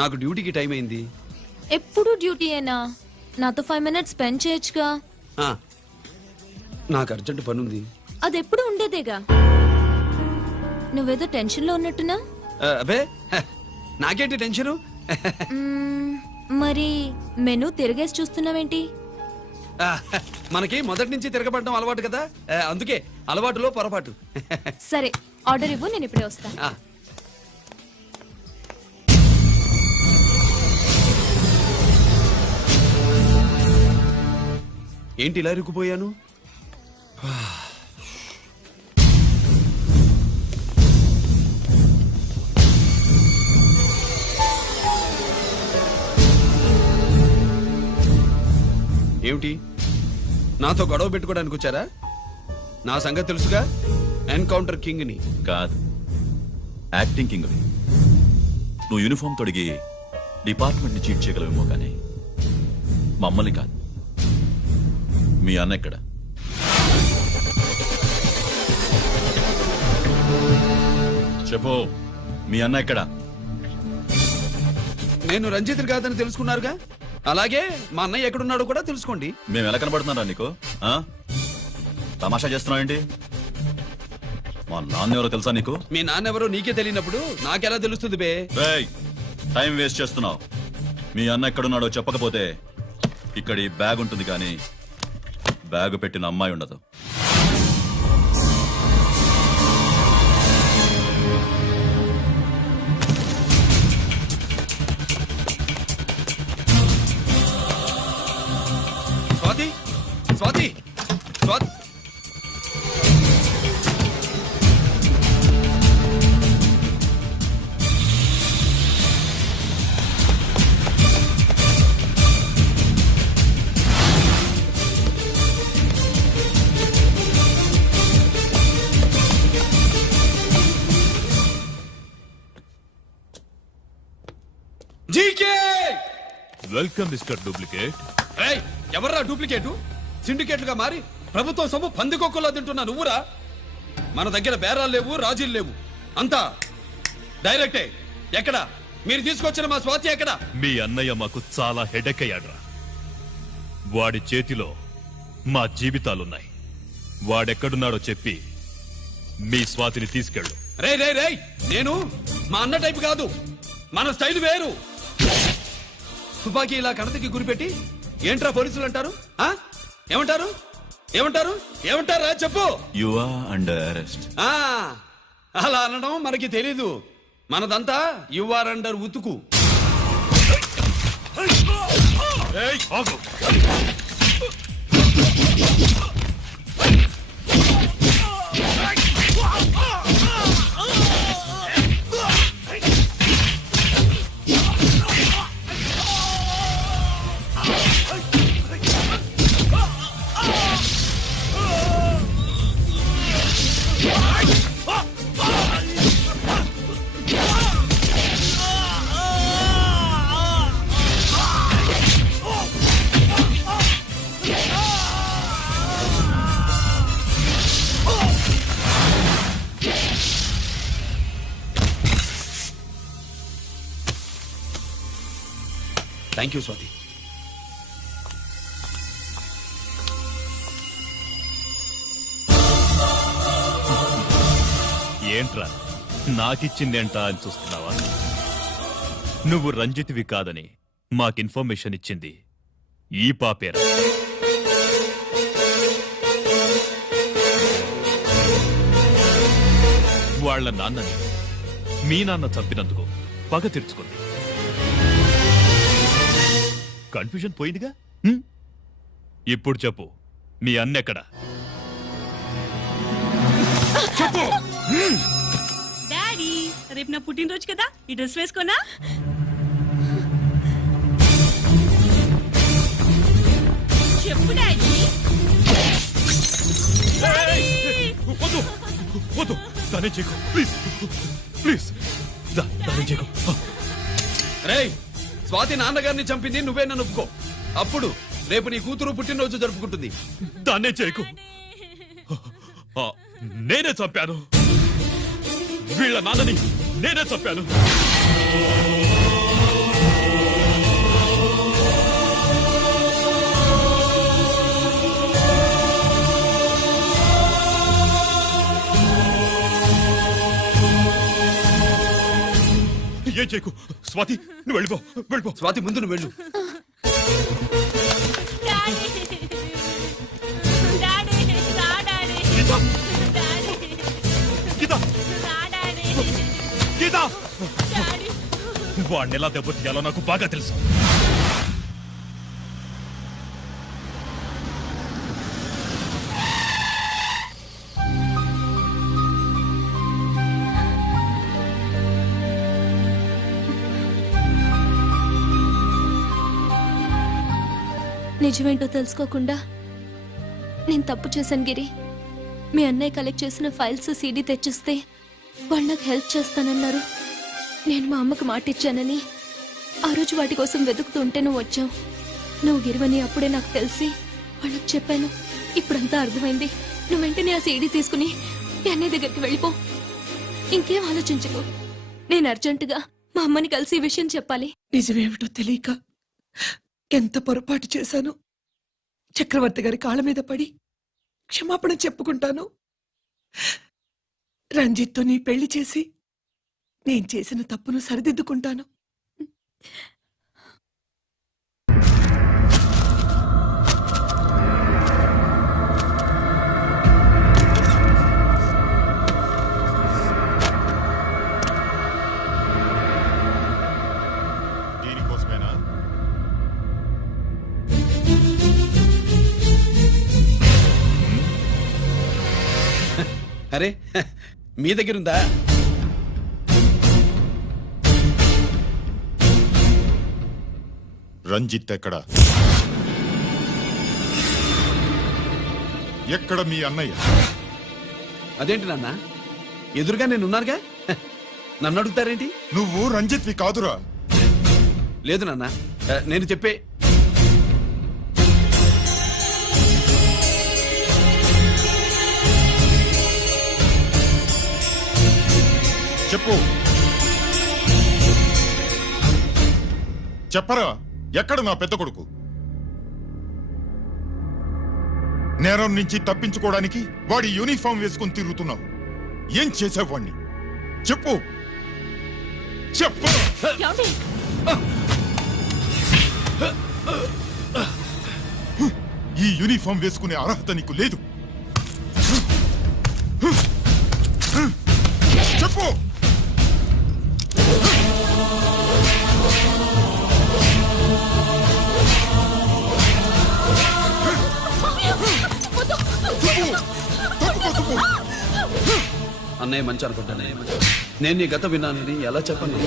నాకు డ్యూటీకి టైం అయింది. ఎప్పుడు డ్యూటీయేనా? నాతో 5 minutes స్పెండ్ చేయొచ్చుగా. నాకు అర్జెంట్ పని ఉంది. అది ఎప్పుడు ఉండేదేగా. నువ్వేదో టెన్షన్ లో ఉన్నట్టున్నా. అబే నాకేంటి టెన్షను? మరి మెనూ తిరిగేసి చూస్తున్నావేంటి? మనకి మొదటి నుంచి తిరగబడడం అలవాటు కదా, అందుకే అలవాటులో పొరపాటు. సరే ఆర్డర్ ఇవ్వు, నేను ఇప్పుడే వస్తా. ఏంటి ఇలా ఇరుక్కుపోయాను? ఏమిటి, నాతో గొడవ పెట్టుకోవడానికి వచ్చారా? నా సంగతి తెలుసుగా, ఎన్కౌంటర్ కింగ్ ని. కాదు, యాక్టింగ్ కింగ్. నువ్వు యూనిఫామ్ తొడిగి డిపార్ట్మెంట్ ని చీట్ చేయగలవేమో కానీ మమ్మల్ని కాదు. మీ అన్న ఎక్కడ? చెప్పు, మీ అన్న ఎక్కడ? నేను రంజిత్ కాదని తెలుసుకున్నారుగా, అలాగే మా అన్నయ్య ఎక్కడున్నాడో కూడా తెలుసుకోండి. మేము ఎలా కనబడుతున్నారా నీకు? తమాషా చేస్తున్నావు ఏంటి? మా నాన్న ఎవరో తెలుసా నీకు? మీ నాన్నెవరో నీకే తెలియనప్పుడు నాకెలా తెలుస్తుంది బే? టైం వేస్ట్ చేస్తున్నావు. మీ అన్న ఎక్కడున్నాడో చెప్పకపోతే ఇక్కడ ఈ బ్యాగ్ ఉంటుంది కానీ బ్యాగ్ పెట్టిన అమ్మాయి ఉండదు. Swathi, Swathi, Swathi. GK, welcome mister duplicate. ఎవర్రా డూప్లికేటు? సిండికేట్లుగా మారి ప్రభుత్వం సొమ్ము పందికొక్కులా తింటున్నా నువ్వురా? మన దగ్గర బేరాలు లేవు, రాజీలు లేవు, అంతా డైరెక్టే. ఎక్కడ మీరు తీసుకొచ్చిన మా స్వాతి ఎక్కడ? మీ అన్నయ్య మాకు చాలా హెడెక్ అయ్యాడ్రా. వాడి చేతిలో మా జీవితాలున్నాయి. వాడెక్కడున్నాడో చెప్పి మీ స్వాతిని తీసుకెళ్ళు. రే రే రే, నేను మా అన్న టైపు కాదు, మన స్టైల్ వేరు. తుపాకీ ఇలా కణతకి గురిపెట్టి ఏంట్రా పోలీసులు అంటారు? ఏమంటారు? ఏమంటారు? ఏమంటారా చెప్పు. You are under arrest. అలా అనడం మనకి తెలీదు. మనదంతా యు ఆర్ అండర్ ఉతుకు. Thank you Swathi. ఏంట్రా నాకిచ్చిందేంటా అని చూస్తున్నావా? నువ్వు రంజిత్వి కాదని మాకు ఇన్ఫర్మేషన్ ఇచ్చింది ఈ పాపేరా. వాళ్ల నాన్నని మీ నాన్న చంపినందుకు పగ తీర్చుకుంది. కన్ఫ్యూజన్ పోయిందిగా. ఇప్పుడు చెప్పు, మీ అన్నెక్కడ? చెప్పు. డాడీ, రేపు నా పుట్టినరోజు కదా, ఈ డ్రెస్ వేసుకోనా? చెప్పు డాడీ. వద్దు వద్దు, దానే చేయకు ప్లీజ్ ప్లీజ్, దానే చేయకు. రేయ్, స్వాతి నాన్నగారిని చంపింది నువ్వే నన్ను ఒప్పుకో. అప్పుడు రేపు నీ కూతురు పుట్టినరోజు జరుపుకుంటుంది. దాన్నే చేయకు. నేనే చంపాను, వీళ్ళ నాన్నని నేనే చంపాను. ఏం చేయకు స్వాతి నువ్వు వెళ్ళిపో వెళ్ళిపో స్వాతి ముందు నువ్వు వెళ్ళు. డాడీ డాడీ రా డాడీ డాడీ గీత రా డాడీ గీత డాడీ వాడిని ఎలా దెబ్బతీయాలో నాకు బాగా తెలుసు. నిజమేంటో తెలుసుకోకుండా నేను తప్పు చేశాను గిరి. మీ అన్నయ్య కలెక్ట్ చేసిన ఫైల్స్ సీడీ తెచ్చిస్తే వాళ్ళు నాకు హెల్ప్ చేస్తానన్నారు. నేను మా అమ్మకు మాట ఇచ్చానని ఆ రోజు వాటి కోసం వెతుకుతూ ఉంటే నువ్వు వచ్చావు. నువ్వు గిరివని అప్పుడే నాకు తెలిసి వాళ్ళకి చెప్పాను. ఇప్పుడంతా అర్థమైంది. నువ్వు వెంటనే ఆ సీడీ తీసుకుని మీ అన్నయ్య దగ్గరికి వెళ్ళిపో. ఇంకేం ఆలోచించకు. నేను అర్జెంటుగా మా అమ్మని కలిసి ఈ విషయం చెప్పాలి. నిజమేమిటో తెలియక ఎంత పొరపాటు చేశాను. చక్రవర్తి గారి కాళ్ళ మీద పడి క్షమాపణ చెప్పుకుంటాను. రంజిత్తో నీ పెళ్లి చేసి నేను చేసిన తప్పును సరిదిద్దుకుంటాను. దీనికోసమేనా? అరే మీ దగ్గర ఉందా? రంజిత్ ఎక్కడ? ఎక్కడ మీ అన్నయ్య? అదేంటి నాన్న, ఎదురుగా నేను ఉన్నానుగా. నన్ను అడుగుతారేంటి? నువ్వు రంజిత్వి కాదురా. లేదు నాన్న, నేను చెప్పే. చెప్పు, చెప్పరా, ఎక్కడ నా పెద్ద కొడుకు? నేరం నుంచి తప్పించుకోవడానికి వాడి యూనిఫామ్ వేసుకుని తిరుగుతున్నావు. ఏం చేసావు వాణ్ణి? చెప్పు చెప్పు. ఏమండి? ఈ యూనిఫామ్ వేసుకునే అర్హత నీకు లేదు. చెప్పు. అన్నయ్య మంచి అనుకుంటానే. నేను నీ గత విన్నానని ఎలా చెప్పను?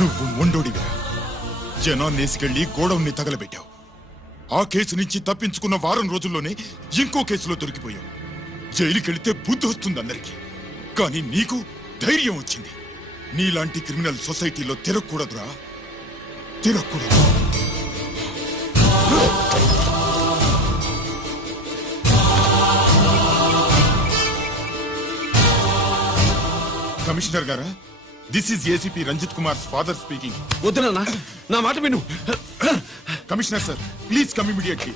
నువ్వు మొండోడిగా జనాన్నేసుకెళ్లి గోడౌన్ని తగలబెట్టావు. ఆ కేసు నుంచి తప్పించుకున్న వారం రోజుల్లోనే ఇంకో కేసులో దొరికిపోయావు. జైలుకెళ్తే బుద్ధి వస్తుంది అందరికీ, కానీ నీకు ధైర్యం వచ్చింది. నీలాంటి క్రిమినల్ సొసైటీలో తిరగకూడదురా, తిరగకూడదు. కమిషనర్ గారా, this is ACP Ranjith Kumar father speaking. వద్దు నాన్న, నా మాట విను. Commissioner sir, please come immediately.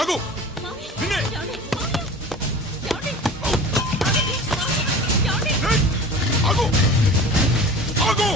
ఆగు. నిన్నే. ఆగు. ఆగు.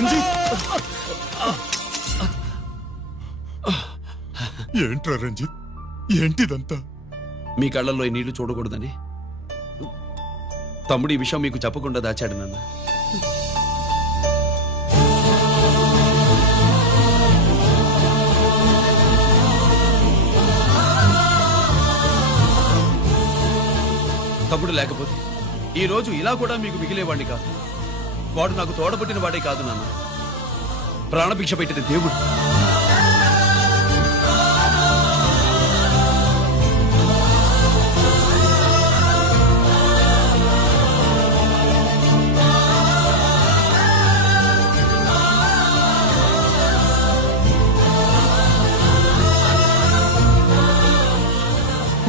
రంజిత్ ఏంట్రా రంజిత్, ఏంటిదంతా? మీ కళ్ళల్లో ఈ నీళ్లు చూడకూడదని తమ్ముడు ఈ విషయం మీకు చెప్పకుండా దాచాడు నాన్న. తమ్ముడు లేకపోతే ఈ రోజు ఇలా కూడా మీకు మిగిలేవాడిని కాదు. వాడు నాకు తోడబుట్టిన వాడే కాదు నాన్న, ప్రాణభిక్ష పెట్టిన దేవుడు.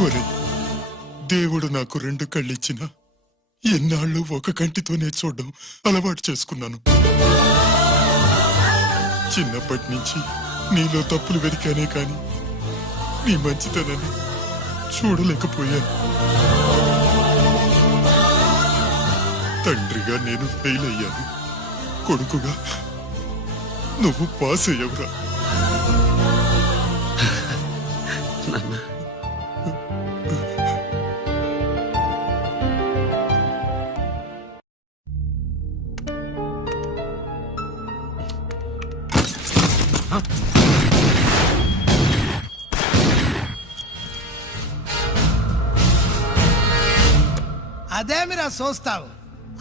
ఒరే, దేవుడు నాకు 2 కళ్ళిచ్చిన ఎన్నాళ్ళు ఒక కంటితోనే చూడడం అలవాటు చేసుకున్నాను. చిన్నప్పటి నుంచి నీలో తప్పులు వెతికానే కాని నీ మంచితనాన్ని చూడలేకపోయాను. తండ్రిగా నేను ఫెయిల్ అయ్యాను, కొడుకుగా నువ్వు పాస్ అయ్యవురా. నాన్న, అదేమిరా చూస్తావు?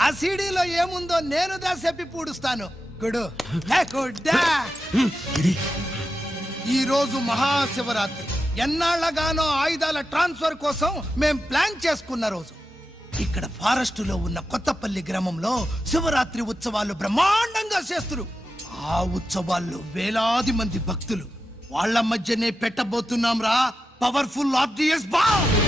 ఆ సీడీలో ఏముందో నేను దా చెప్పి పూడుస్తాను. గుడు హే గుడ్డా. ఈ రోజు మహాశివరాత్రి. ఎన్నాళ్లగానో ఆయుధాల ట్రాన్స్ఫర్ కోసం మేం ప్లాన్ చేసుకున్న రోజు. ఇక్కడ ఫారెస్ట్ లో ఉన్న కొత్తపల్లి గ్రామంలో శివరాత్రి ఉత్సవాలు బ్రహ్మాండంగా చేస్తురు. ఆ ఉత్సవాల్లో వేలాది మంది భక్తులు. వాళ్ళ మధ్యనే పెట్టబోతున్నాం రా పవర్ఫుల్ ఆర్డిఎస్ బాంబ్.